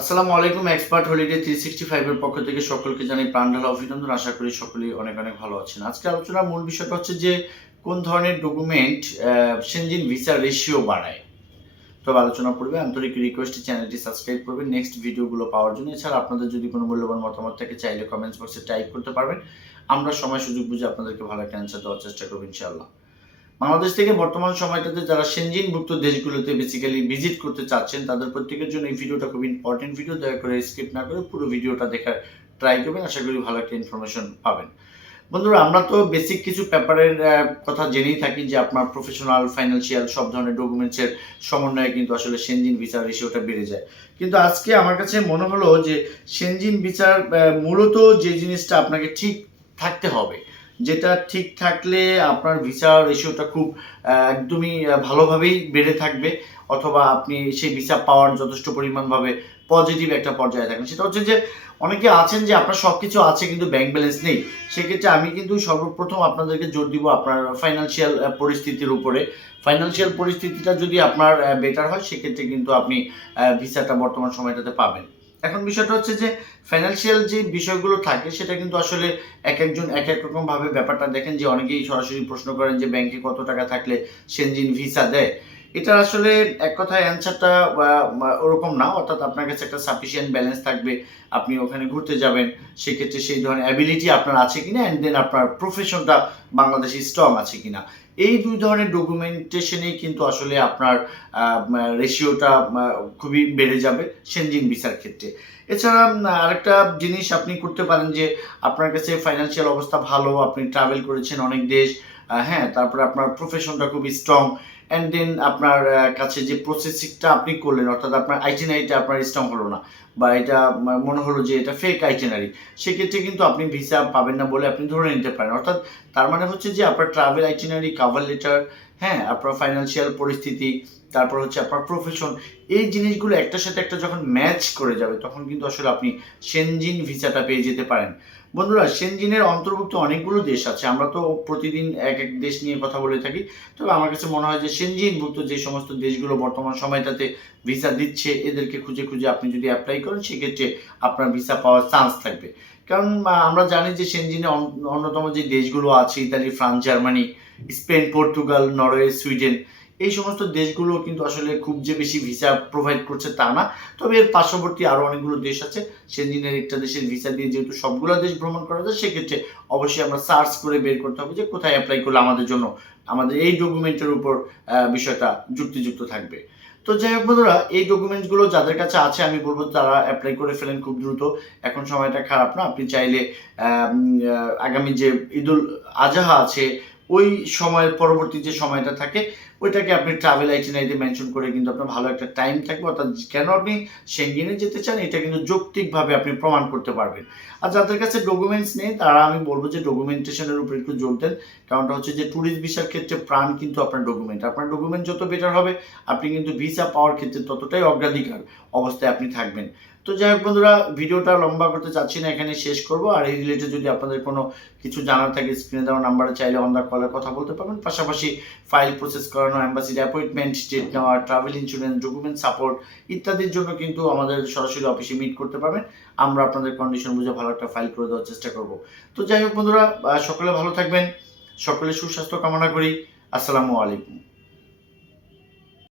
আসসালামু আলাইকুম expert holiday three sixty ফাইভের পক্ষ থেকে সকলকে জানাই প্রাণঢালা অভিনন্দন। আশা করি সকলেই অনেক অনেক ভালো আছেন। আজকে আলোচনার মূল বিষয়টা হচ্ছে যে, কোন ধরনের ডকুমেন্ট সেনজিন ভিসা রেশিও বাড়ায়? তবে আলোচনা করবে আন্তরিক রিকোয়েস্ট চ্যানেলটি সাবস্ক্রাইব করবেন। নেক্সট ভিডিওগুলো পাওয়ার জন্য। এছাড়া আপনাদের যদি কোনো মূল্যবান মতামত থাকে, চাইলে কমেন্টস বক্সে টাইপ করতে পারবেন। আমরা সময় সুযোগ বুঝে আপনাদেরকে ভালো একটা অ্যান্সার দেওয়ার চেষ্টা করব, ইনশাআল্লাহ। বাংলাদেশ থেকে বর্তমান সময়টাতে যারা সেনজিনভুক্ত দেশগুলোতে বেসিক্যালি ভিজিট করতে চাচ্ছেন, তাদের প্রত্যেকের জন্য এই ভিডিওটা খুব ইম্পর্টেন্ট ভিডিও দয়া করে স্কিপ না করে পুরো ভিডিওটা দেখার ট্রাই করবেন। আশা করি ভালো একটা ইনফরমেশন পাবেন। বন্ধুরা, আমরা তো বেসিক কিছু পেপারের কথা জেনেই থাকি যে আপনার প্রফেশনাল ফাইন্যান্সিয়াল সব ধরনের ডকুমেন্টসের সমন্বয়ে কিন্তু আসলে সেনজিন ভিসার রেশিওটা বেড়ে যায়। কিন্তু আজকে আমার কাছে মনে হলো যে সেনজিন বিচার মূলত যে জিনিসটা আপনাকে ঠিক থাকতে হবে যেটা ঠিক থাকলে আপনার ভিসা রেশিওটা খুব একদমই ভালোভাবেই বেড়ে থাকবে, অথবা আপনি সেই ভিসা পাওয়ার যথেষ্ট পরিমাণভাবে পজিটিভ একটা পর্যায়ে থাকেন সেটা হচ্ছে যে, অনেকে আছেন যে, আপনার সব কিছু আছে কিন্তু ব্যাংক ব্যালেন্স নেই। সেক্ষেত্রে আমি কিন্তু সর্বপ্রথম আপনাদেরকে জোর দিব আপনার ফাইন্যান্সিয়াল পরিস্থিতির উপরে। ফাইন্যান্সিয়াল পরিস্থিতিটা যদি আপনার বেটার হয়, সেক্ষেত্রে কিন্তু আপনি ভিসাটা বর্তমান সময়টাতে পাবেন। এখন বিষয়টা হচ্ছে যে ফাইন্যান্সিয়াল যে বিষয়গুলো থাকে, সেটা কিন্তু আসলে এক একজন এক এক রকম ভাবে ব্যাপারটা দেখেন যে অনেকেই সরাসরি প্রশ্ন করেন যে ব্যাংকে কত টাকা থাকলে সেনজিন ভিসা দেয়। এটা আসলে এক কথায় অ্যান্সারটা ওরকম না। অর্থাৎ আপনার কাছে একটা সাফিসিয়েন্ট ব্যালেন্স থাকবে, আপনি ওখানে ঘুরতে যাবেন, সেক্ষেত্রে সেই ধরনের অ্যাবিলিটি আপনার আছে কিনা অ্যান্ড দেন আপনার প্রফেশনটা বাংলাদেশে স্ট্রং আছে কিনা। এই দুই ধরনের ডকুমেন্টেশনেই কিন্তু আসলে আপনার রেশিওটা খুবই বেড়ে যাবে সেনজিন ভিসার ক্ষেত্রে। এছাড়া আরেকটা জিনিস আপনি করতে পারেন যে, আপনার কাছে ফাইন্যান্সিয়াল অবস্থা ভালো, আপনি ট্রাভেল করেছেন অনেক দেশ হ্যাঁ তারপরে আপনার প্রফেশনটা খুবই স্ট্রং অ্যান্ড দেন আপনার কাছে যে প্রসেসিংটা আপনি করলেন, অর্থাৎ আপনার আইটেনারিটা আপনার স্ট্রং হলো না, বা এটা মনে হলো যে এটা ফেক আইটেনারি সেক্ষেত্রে কিন্তু আপনি ভিসা পাবেন না বলে আপনি ধরে নিতে পারেন। অর্থাৎ তার মানে হচ্ছে যে আপনার ট্রাভেল আইটেনারি কাভার লেটার হ্যাঁ আপনার ফাইন্যান্সিয়াল পরিস্থিতি, তারপর হচ্ছে আপনার প্রফেশন এই জিনিসগুলো একটার সাথে একটা যখন ম্যাচ করে যাবে, তখন কিন্তু আসলে আপনি সেনজিন ভিসাটা পেয়ে যেতে পারেন। বন্ধুরা সেনজিনের অন্তর্ভুক্ত অনেকগুলো দেশ আছে, আমরা তো প্রতিদিন এক এক দেশ নিয়ে কথা বলে থাকি, তবে আমার কাছে মনে হয় যে সেনজিনভুক্ত যে সমস্ত দেশগুলো বর্তমান সময়টাতে ভিসা দিচ্ছে, এদেরকে খুঁজে খুঁজে আপনি যদি অ্যাপ্লাই করেন, সেক্ষেত্রে আপনার ভিসা পাওয়ার চান্স থাকবে। কারণ আমরা জানি যে সেনজিনে অন্যতম যে দেশগুলো আছে Italy France Germany Spain Portugal Norway Sweden এই সমস্ত দেশগুলো কিন্তু আসলে খুব যে বেশি ভিসা প্রোভাইড করছে তা না। তবে এর পার্শ্ববর্তী আরও অনেকগুলো দেশ আছে। সেদিনের একটা দেশের ভিসা দিয়ে যেহেতু সবগুলো দেশ ভ্রমণ করা যায়, সেক্ষেত্রে অবশ্যই আমরা সার্চ করে বের করতে হবে যে কোথায় অ্যাপ্লাই করলে আমাদের জন্য, আমাদের এই ডকুমেন্টের উপর বিষয়টা যুক্তিযুক্ত থাকবে। তো যাই হোক বন্ধুরা, এই ডকুমেন্টসগুলো যাদের কাছে আছে, আমি বলব তারা অ্যাপ্লাই করে ফেলেন খুব দ্রুত। এখন সময়টা খারাপ না, আপনি চাইলে আগামী যে ঈদুল আজহা আছে ওই সময়ের পরবর্তী যে সময়টা থাকে, ওইটাকে আপনি ট্রাভেল আইটিনারিতে মেনশন করে কিন্তু আপনার ভালো একটা টাইম থাকবে। অর্থাৎ কেন আপনি সেঙ্গিনে যেতে চান, এটা কিন্তু যৌক্তিকভাবে আপনি প্রমাণ করতে পারবেন। আর যাদের কাছে ডকুমেন্টস নেই, তারা আমি বলব যে ডকুমেন্টেশনের উপর একটু জোর দেন। কারণটা হচ্ছে যে ট্যুরিস্ট ভিসার ক্ষেত্রে প্রাণ কিন্তু আপনার ডকুমেন্ট আপনার ডকুমেন্ট যত বেটার হবে, আপনি কিন্তু ভিসা পাওয়ার ক্ষেত্রে ততটাই অগ্রাধিকার অবস্থায় আপনি থাকবেন। তো যাই হোক বন্ধুরা, ভিডিওটা লম্বা করতে চাচ্ছি না এখানে শেষ করব। আর এই রিলেটেড যদি আপনাদের কোনো কিছু জানার থাকে স্ক্রিনে দেওয়া নাম্বারে চাইলে দ্য কলে কথা বলতে পারবেন। পাশাপাশি ফাইল প্রসেস করানো অ্যাম্বাসির অ্যাপয়েন্টমেন্ট স্টেট নেওয়া ট্রাভেল ইন্স্যুরেন্স ডকুমেন্ট সাপোর্ট ইত্যাদির জন্য কিন্তু আমাদের সরাসরি অফিসে মিট করতে পারবেন। আমরা আপনাদের কন্ডিশন বুঝে ভালো একটা ফাইল করে দেওয়ার চেষ্টা করব। তো যাই হোক বন্ধুরা সকলে ভালো থাকবেন। সকলে সুস্বাস্থ্য কামনা করি। আসসালামু আলাইকুম।